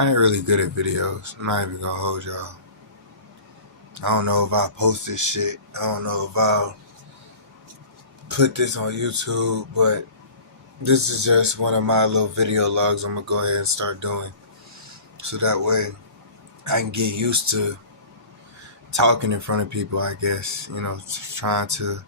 I ain't really good at videos. I'm not even gonna hold y'all. I don't know if I'll post this shit. I don't know if I'll put this on YouTube, but this is just one of my little video logs I'm gonna go ahead and start doing. So that way I can get used to talking in front of people, I guess. Trying to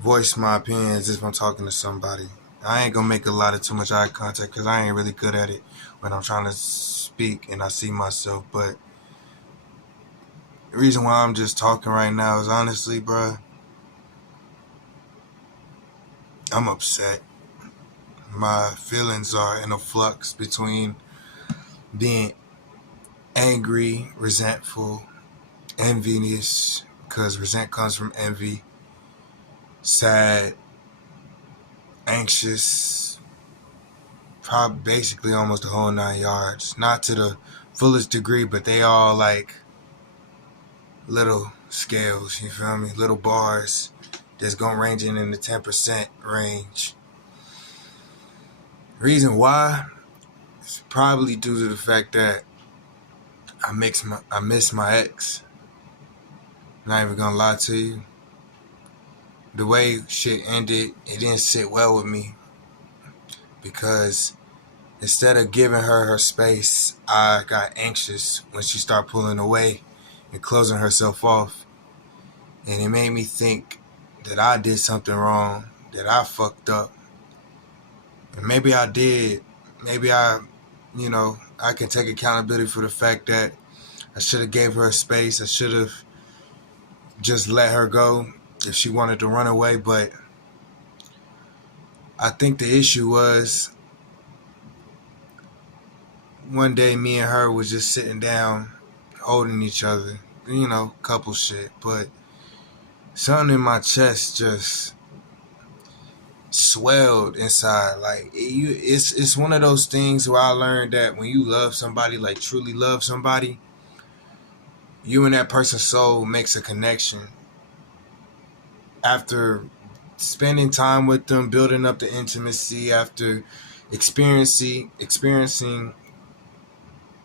voice my opinions if I'm talking to somebody. I ain't gonna make a lot of too much eye contact because I ain't really good at it when I'm trying to speak and I see myself, but the reason why I'm just talking right now is honestly, bruh, I'm upset. My feelings are in a flux between being angry, resentful, envious, because resent comes from envy, sad, anxious, probably basically almost the whole 9 yards. Not to the fullest degree, but they all like little scales, you feel me? Little bars that's gonna range in the 10% range. Reason why is probably due to the fact that I miss my ex. Not even gonna lie to you. The way shit ended, it didn't sit well with me because instead of giving her space, I got anxious when she started pulling away and closing herself off. And it made me think that I did something wrong, that I fucked up. And maybe I did. Maybe I can take accountability for the fact that I should have gave her a space. I should have just let her go if she wanted to run away. But I think the issue was one day me and her was just sitting down holding each other, couple shit. But something in my chest just swelled inside. Like it's one of those things where I learned that when you love somebody, like truly love somebody, you and that person's soul makes a connection. After spending time with them, building up the intimacy, after experiencing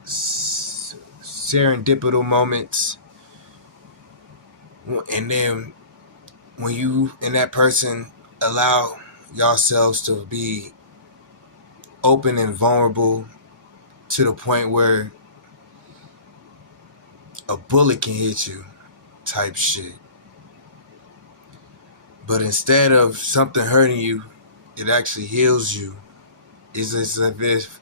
serendipitous moments, and then when you and that person allow yourselves to be open and vulnerable to the point where a bullet can hit you type shit. But instead of something hurting you, it actually heals you. It's as if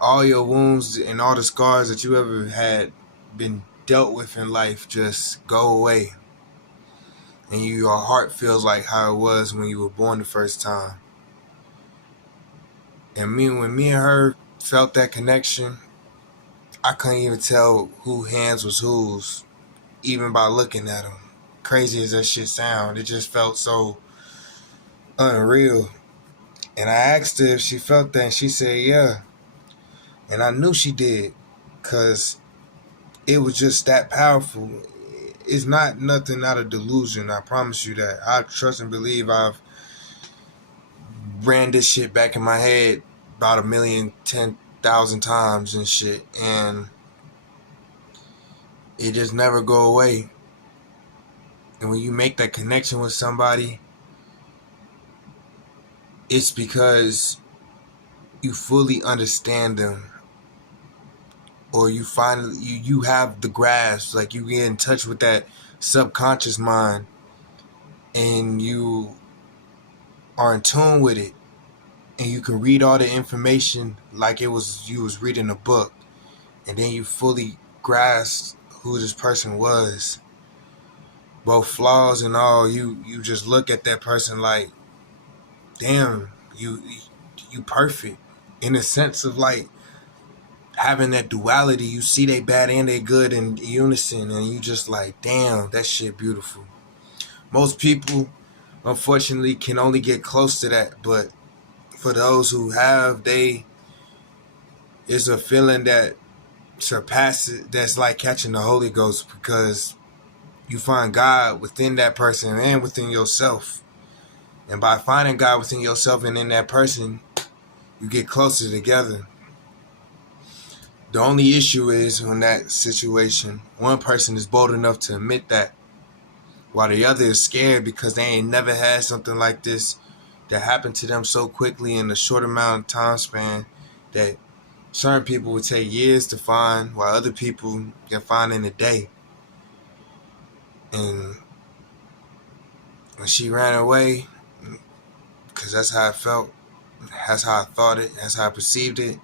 all your wounds and all the scars that you ever had been dealt with in life just go away. And your heart feels like how it was when you were born the first time. And when me and her felt that connection, I couldn't even tell who hands was whose, even by looking at them. Crazy as that shit sound, it just felt so unreal. And I asked her if she felt that, and she said yeah. And I knew she did, because it was just that powerful. It's not nothing out of delusion, I promise you that. I trust and believe I've ran this shit back in my head about 1,010,000 times and shit, and it just never go away. And when you make that connection with somebody, it's because you fully understand them, or you finally you have the grasp, like you get in touch with that subconscious mind and you are in tune with it, and you can read all the information like you was reading a book, and then you fully grasp who this person was, both flaws and all. You just look at that person like, damn, you perfect, in a sense of like having that duality. You see they bad and they good in unison, and you just like, damn, that shit beautiful. Most people unfortunately can only get close to that, but for those who have, it's a feeling that surpasses, that's like catching the Holy Ghost, because you find God within that person and within yourself. And by finding God within yourself and in that person, you get closer together. The only issue is in that situation, one person is bold enough to admit that, while the other is scared because they ain't never had something like this that happened to them so quickly in a short amount of time span that certain people would take years to find, while other people can find in a day. And when she ran away, because that's how I felt, that's how I thought it, that's how I perceived it,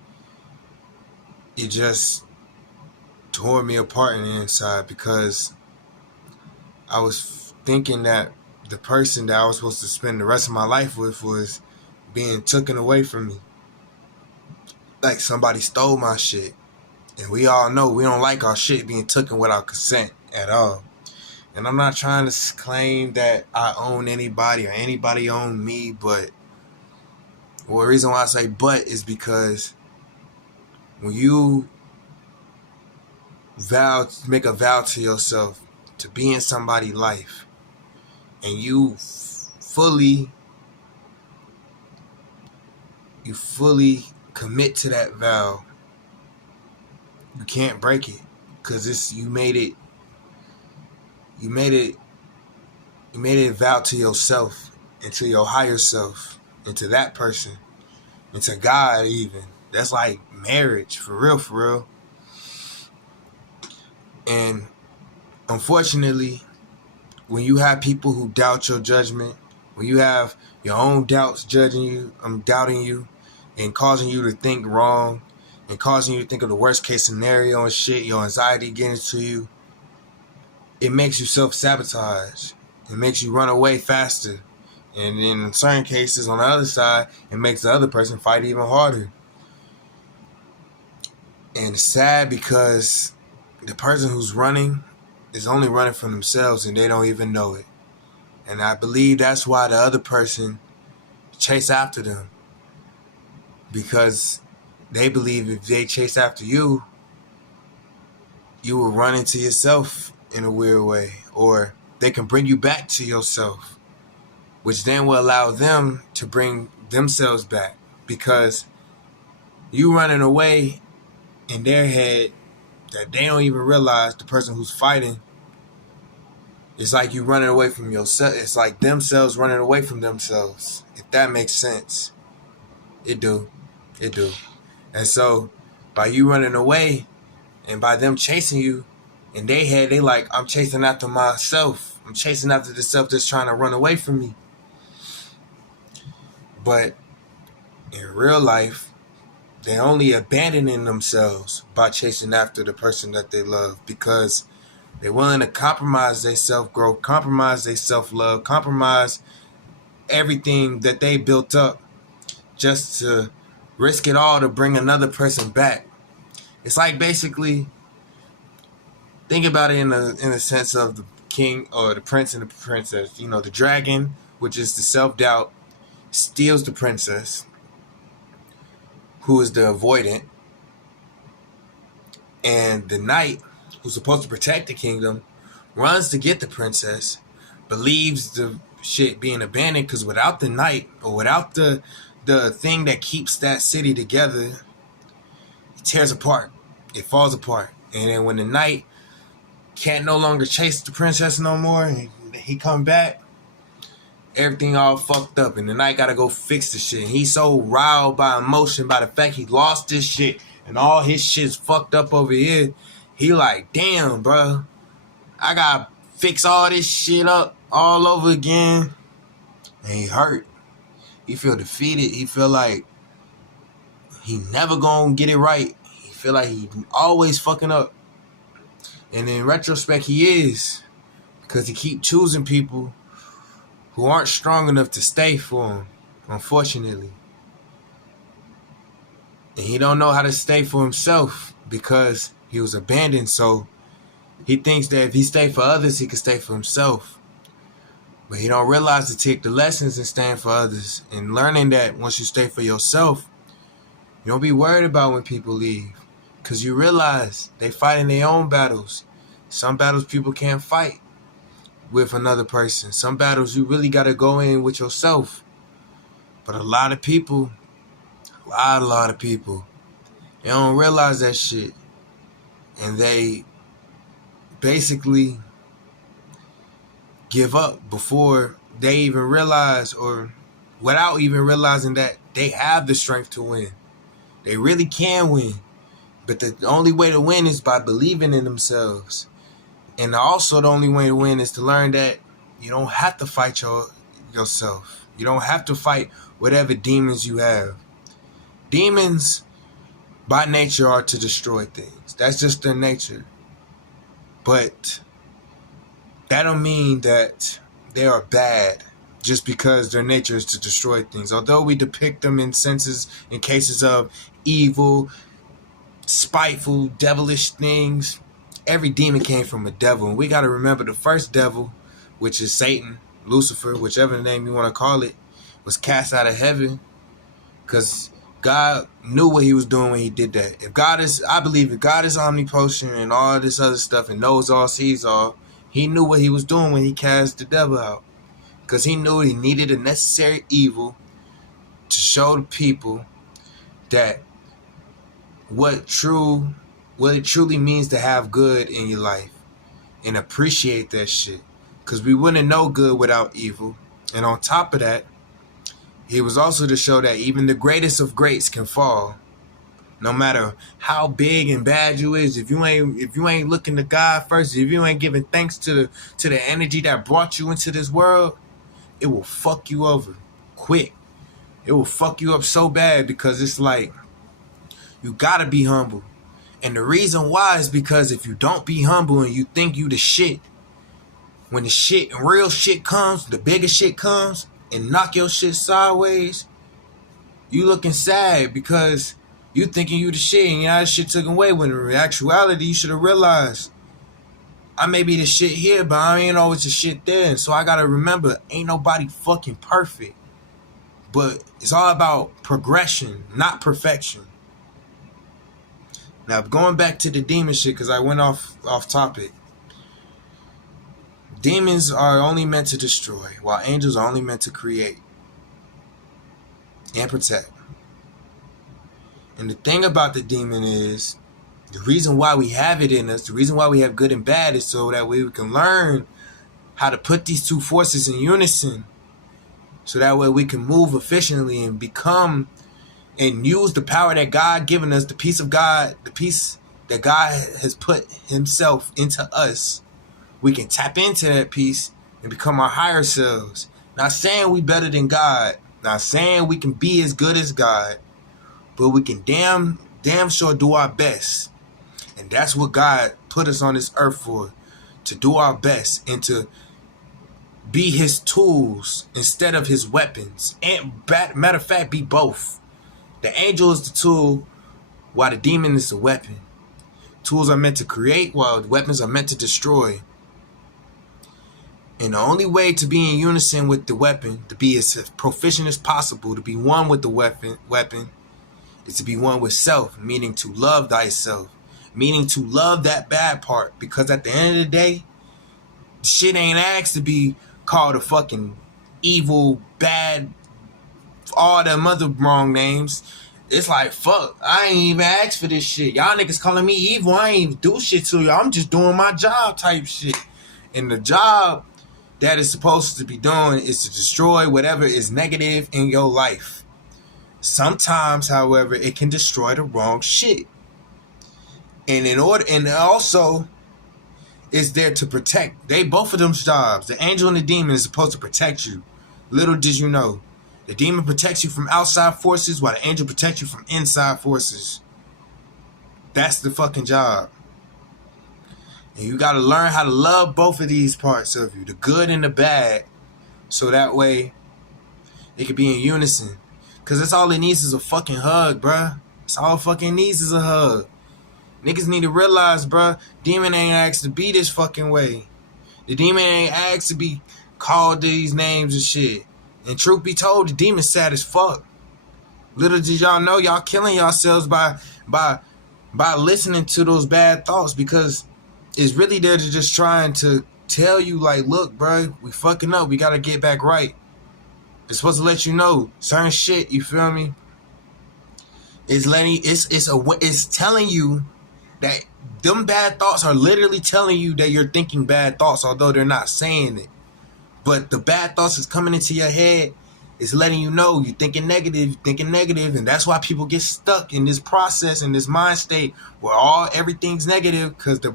it just tore me apart in the inside, because I was thinking that the person that I was supposed to spend the rest of my life with was being taken away from me. Like somebody stole my shit. And we all know we don't like our shit being taken without consent at all. And I'm not trying to claim that I own anybody or anybody own me, but the reason why I say but is because when you make a vow to yourself to be in somebody's life, and you fully commit to that vow, you can't break it, because you made it a vow to yourself and to your higher self and to that person and to God even. That's like marriage, for real. And unfortunately, when you have people who doubt your judgment, when you have your own doubts doubting you and causing you to think wrong and causing you to think of the worst case scenario and shit, your anxiety getting to you, it makes you self-sabotage. It makes you run away faster. And in certain cases, on the other side, it makes the other person fight even harder. And it's sad because the person who's running is only running from themselves and they don't even know it. And I believe that's why the other person chase after them. Because they believe if they chase after you, you will run into yourself in a weird way. Or they can bring you back to yourself, which then will allow them to bring themselves back. Because you running away in their head that they don't even realize the person who's fighting. It's like you running away from yourself. It's like themselves running away from themselves. If that makes sense. It do. And so by you running away and by them chasing you, in their head, they like, I'm chasing after myself. I'm chasing after the self that's trying to run away from me. But in real life, they're only abandoning themselves by chasing after the person that they love, because they're willing to compromise their self-growth, compromise their self-love, compromise everything that they built up just to risk it all to bring another person back. It's like, basically, think about it in the sense of the king or the prince and the princess. You know, the dragon, which is the self-doubt, steals the princess, who is the avoidant, and the knight, who's supposed to protect the kingdom, runs to get the princess, believes the shit being abandoned, because without the knight, or without the thing that keeps that city together, it tears apart. It falls apart. And then when the knight can't no longer chase the princess no more, and he come back, everything all fucked up, and the knight gotta go fix the shit. And he's so riled by emotion, by the fact he lost this shit, and all his shit's fucked up over here. He like, damn, bro, I gotta fix all this shit up all over again. And he hurt. He feel defeated. He feel like he never gonna get it right. He feel like he always fucking up. And in retrospect, he is, because he keep choosing people who aren't strong enough to stay for him, unfortunately. And he don't know how to stay for himself because he was abandoned. So he thinks that if he stay for others, he can stay for himself. But he don't realize to take the lessons and stand for others, and learning that once you stay for yourself, you don't be worried about when people leave, because you realize they fighting their own battles. Some battles people can't fight with another person. Some battles you really got to go in with yourself. But a lot of people, They don't realize that shit. And they basically give up before they even realize, or without even realizing that they have the strength to win. They really can win. But the only way to win is by believing in themselves. And also the only way to win is to learn that you don't have to fight yourself. You don't have to fight whatever demons you have. Demons, by nature, are to destroy things. That's just their nature. But that don't mean that they are bad just because their nature is to destroy things. Although we depict them in cases of evil, spiteful, devilish things, every demon came from a devil. And we got to remember the first devil, which is Satan, Lucifer, whichever name you want to call it, was cast out of heaven because God knew what he was doing when he did that. I believe if God is omnipotent and all this other stuff and knows all, sees all, he knew what he was doing when he cast the devil out. Because he knew he needed a necessary evil to show the people that what it truly means to have good in your life and appreciate that shit. Because we wouldn't know good without evil. And on top of that, he was also to show that even the greatest of greats can fall. No matter how big and bad you is, if you ain't looking to God first, if you ain't giving thanks to the energy that brought you into this world, it will fuck you over quick. It will fuck you up so bad because it's like you gotta be humble. And the reason why is because if you don't be humble and you think you the shit, when the shit and real shit comes, the bigger shit comes and knock your shit sideways, you looking sad because you thinking you the shit and that shit took away, when in actuality you should have realized I may be the shit here, but I ain't always the shit there. And so I gotta remember, ain't nobody fucking perfect. But it's all about progression, not perfection. Now, going back to the demon shit, because I went off topic. Demons are only meant to destroy, while angels are only meant to create and protect. And the thing about the demon is, the reason why we have it in us, the reason why we have good and bad, is so that way we can learn how to put these two forces in unison. So that way we can move efficiently and become and use the power that God given us, the peace of God, the peace that God has put himself into us. We can tap into that peace and become our higher selves. Not saying we better than God. Not saying we can be as good as God. But we can damn sure do our best. And that's what God put us on this earth for. To do our best and to be his tools instead of his weapons. And matter of fact, be both. The angel is the tool while the demon is the weapon. Tools are meant to create while weapons are meant to destroy. And the only way to be in unison with the weapon, to be as proficient as possible, to be one with the weapon, is to be one with self, meaning to love thyself, meaning to love that bad part. Because at the end of the day, shit ain't asked to be called a fucking evil, bad, all them other wrong names. It's like, fuck, I ain't even asked for this shit. Y'all niggas calling me evil. I ain't even do shit to you. I'm just doing my job type shit. And the job that is supposed to be doing is to destroy whatever is negative in your life. Sometimes, however, it can destroy the wrong shit. And also is there to protect. Both of them's jobs. The angel and the demon is supposed to protect you. Little did you know. The demon protects you from outside forces while the angel protects you from inside forces. That's the fucking job. And you got to learn how to love both of these parts of you, the good and the bad, so that way it can be in unison. Because that's all it needs is a fucking hug, bruh. That's all it fucking needs is a hug. Niggas need to realize, bruh, demon ain't asked to be this fucking way. The demon ain't asked to be called these names and shit. And truth be told, the demon's sad as fuck. Little did y'all know, y'all killing yourselves by listening to those bad thoughts, because it's really there to just trying to tell you, like, look, bro, we fucking up. We got to get back right. It's supposed to let you know certain shit, you feel me? It's telling you that them bad thoughts are literally telling you that you're thinking bad thoughts, although they're not saying it. But the bad thoughts is coming into your head. It's letting you know you're thinking negative, and that's why people get stuck in this process, in this mind state where everything's negative, because they're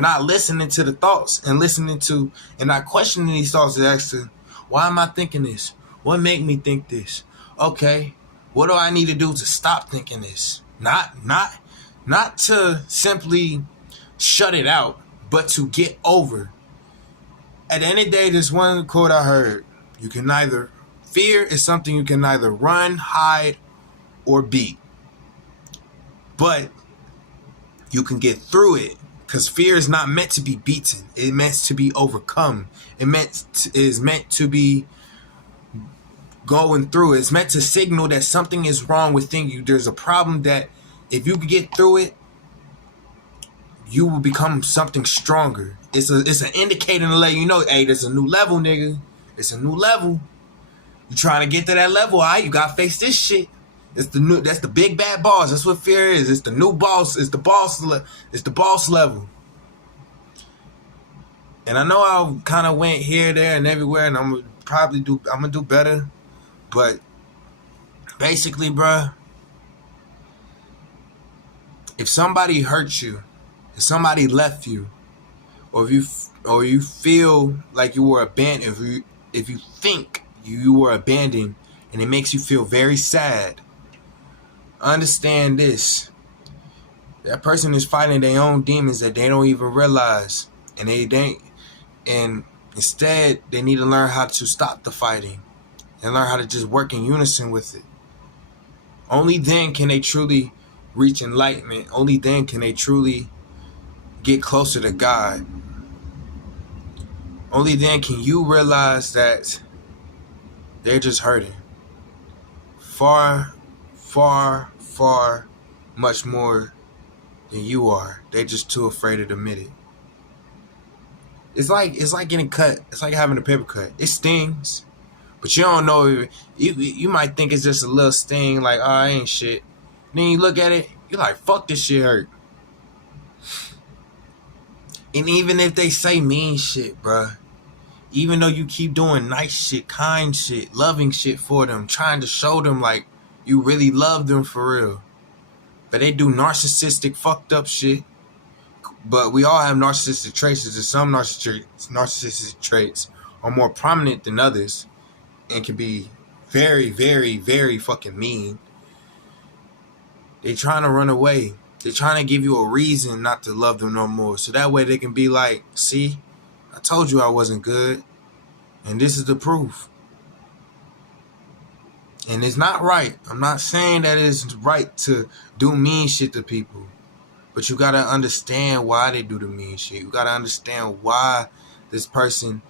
not listening to the thoughts and not questioning these thoughts and asking, why am I thinking this? What made me think this? Okay, what do I need to do to stop thinking this? Not to simply shut it out, but to get over. At the end of the day, this one quote I heard, fear is something you can neither run, hide, or beat. But you can get through it, because fear is not meant to be beaten. It's meant to be overcome. It is meant to be going through. It's meant to signal that something is wrong within you. There's a problem that if you can get through it, you will become something stronger. It's an indicator to let you know, hey, there's a new level, nigga. It's a new level. You trying to get to that level, all right? You gotta face this shit. That's the big bad boss. That's what fear is. It's the new boss. It's the boss level. And I know I kind of went here, there, and everywhere, and I'm gonna do better. But basically, bruh, if somebody hurt you, if somebody left you, or you feel like you were abandoned, if you think you were abandoned, and it makes you feel very sad, understand this: that person is fighting their own demons that they don't even realize, and instead they need to learn how to stop the fighting and learn how to just work in unison with it. Only then can they truly reach enlightenment. Only then can they truly get closer to God. Only then can you realize that they're just hurting. Far, far, far, much more than you are. They're just too afraid to admit it. It's like getting cut. It's like having a paper cut. It stings, but you don't know. You might think it's just a little sting, like, oh, it ain't shit. And then you look at it, you're like, fuck, this shit hurt. And even if they say mean shit, bruh, even though you keep doing nice shit, kind shit, loving shit for them, trying to show them like you really love them for real, but they do narcissistic, fucked up shit. But we all have narcissistic traits, and some narcissistic traits are more prominent than others and can be very, very, very fucking mean. They trying to run away. They're trying to give you a reason not to love them no more. So that way they can be like, see, I told you I wasn't good. And this is the proof. And it's not right. I'm not saying that it's right to do mean shit to people. But you got to understand why they do the mean shit. You got to understand why this person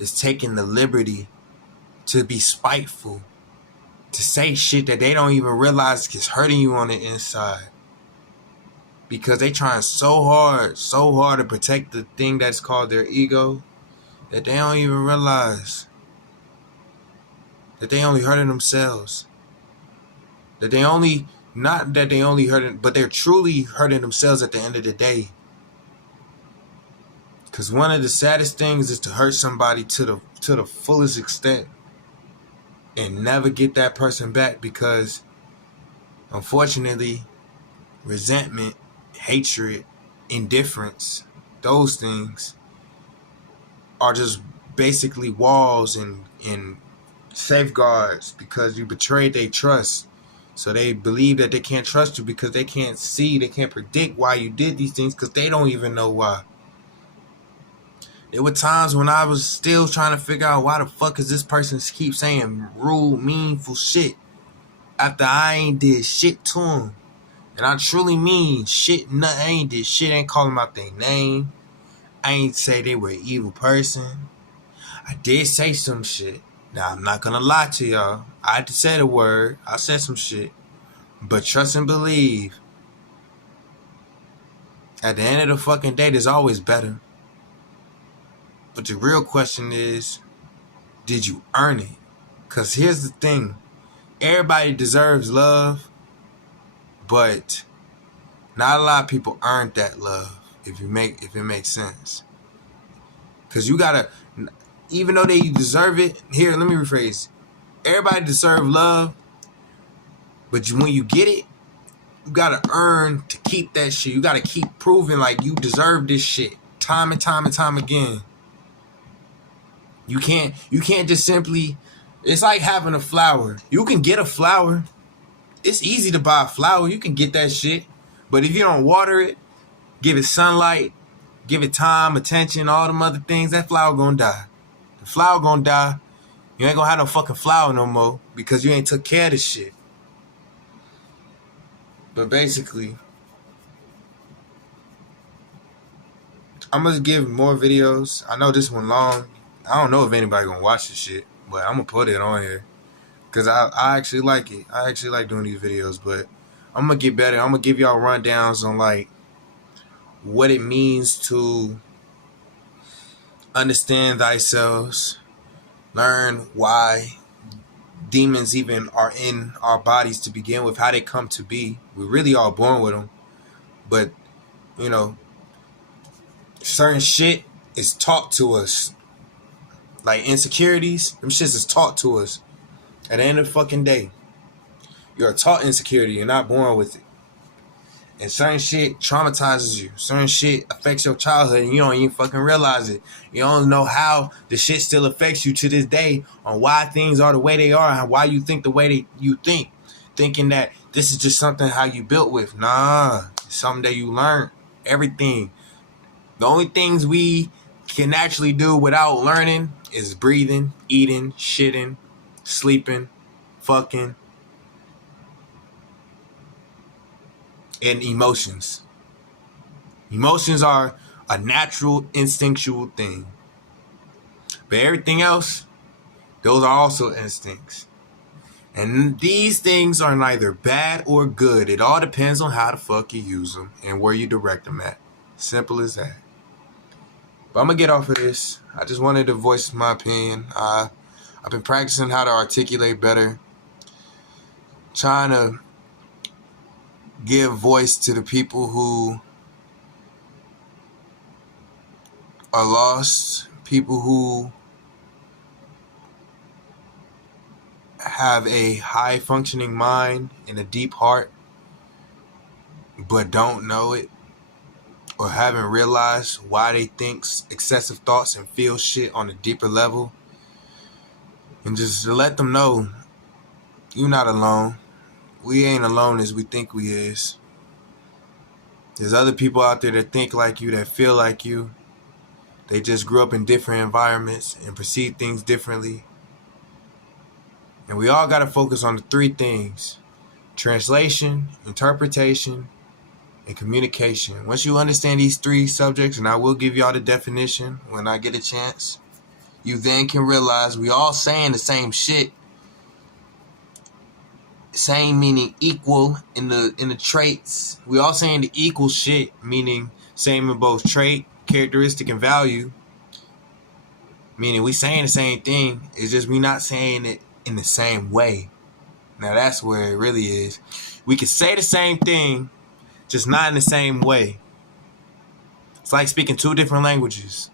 is taking the liberty to be spiteful, to say shit that they don't even realize is hurting you on the inside. Because they trying so hard to protect the thing that's called their ego, that they don't even realize that they only hurting themselves. Not that they only hurting, but they're truly hurting themselves at the end of the day. Because one of the saddest things is to hurt somebody to the fullest extent and never get that person back, because unfortunately, resentment, hatred, indifference, those things are just basically walls and safeguards, because you betrayed their trust. So they believe that they can't trust you because they can't predict why you did these things, because they don't even know why. There were times when I was still trying to figure out why the fuck is this person keep saying rude, meaningful shit after I ain't did shit to them. And I truly mean shit. I ain't did shit. I ain't call them out their name. I ain't say they were an evil person. I did say some shit. Now, I'm not gonna lie to y'all. I had to say the word. I said some shit. But trust and believe, at the end of the fucking day, there's always better. But the real question is, did you earn it? Because here's the thing. Everybody deserves love. But not a lot of people earned that love, if it makes sense. Because you gotta, even though they deserve it, here, let me rephrase. Everybody deserves love, but when you get it, you gotta earn to keep that shit. You gotta keep proving like you deserve this shit time and time and time again. You can't just simply, it's like having a flower. You can get a flower. It's easy to buy a flower. You can get that shit. But if you don't water it, give it sunlight, give it time, attention, all them other things, that flower gonna die. The flower gonna die. You ain't gonna have no fucking flower no more because you ain't took care of this shit. But basically, I'm gonna give more videos. I know this one long. I don't know if anybody gonna watch this shit, but I'm gonna put it on here because I actually like it. I actually like doing these videos, but I'm gonna get better. I'm gonna give y'all rundowns on like what it means to understand thyself, learn why demons even are in our bodies to begin with, how they come to be. We're really all born with them, but you know, certain shit is taught to us. Like insecurities, them shits is taught to us. At the end of the fucking day, you're taught insecurity. You're not born with it. And certain shit traumatizes you. Certain shit affects your childhood and you don't even fucking realize it. You don't know how the shit still affects you to this day on why things are the way they are and why you think the way you think. Thinking that this is just something how you built with. Nah, it's something that you learn. Everything. The only things we can actually do without learning is breathing, eating, shitting, sleeping, fucking, and emotions. Emotions are a natural, instinctual thing. But everything else, those are also instincts. And these things are neither bad or good. It all depends on how the fuck you use them and where you direct them at. Simple as that. But I'm going to get off of this. I just wanted to voice my opinion. I've been practicing how to articulate better. Trying to give voice to the people who are lost. People who have a high functioning mind and a deep heart, but don't know it. Or haven't realized why they think excessive thoughts and feel shit on a deeper level. And just to let them know, you're not alone. We ain't alone as we think we is. There's other people out there that think like you, that feel like you. They just grew up in different environments and perceive things differently. And we all got to focus on the three things: translation, interpretation, and communication. Once you understand these three subjects, and I will give y'all the definition when I get a chance, you then can realize we all saying the same shit. Same meaning equal in the traits. We all saying the equal shit, meaning same in both trait, characteristic, and value. Meaning we saying the same thing. It's just we not saying it in the same way. Now that's where it really is. We can say the same thing, just not in the same way. It's like speaking two different languages.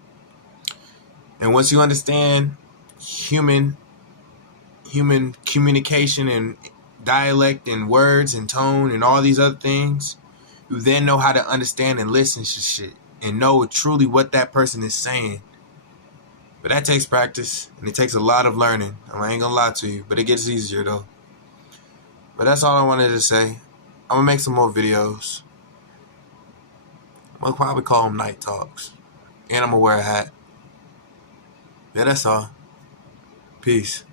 And once you understand human communication and dialect and words and tone and all these other things, you then know how to understand and listen to shit and know truly what that person is saying. But that takes practice and it takes a lot of learning. I ain't gonna lie to you, but it gets easier though. But that's all I wanted to say. I'm gonna make some more videos. I'm gonna probably call them night talks. And I'm gonna wear a hat. Yeah, that's all. Peace.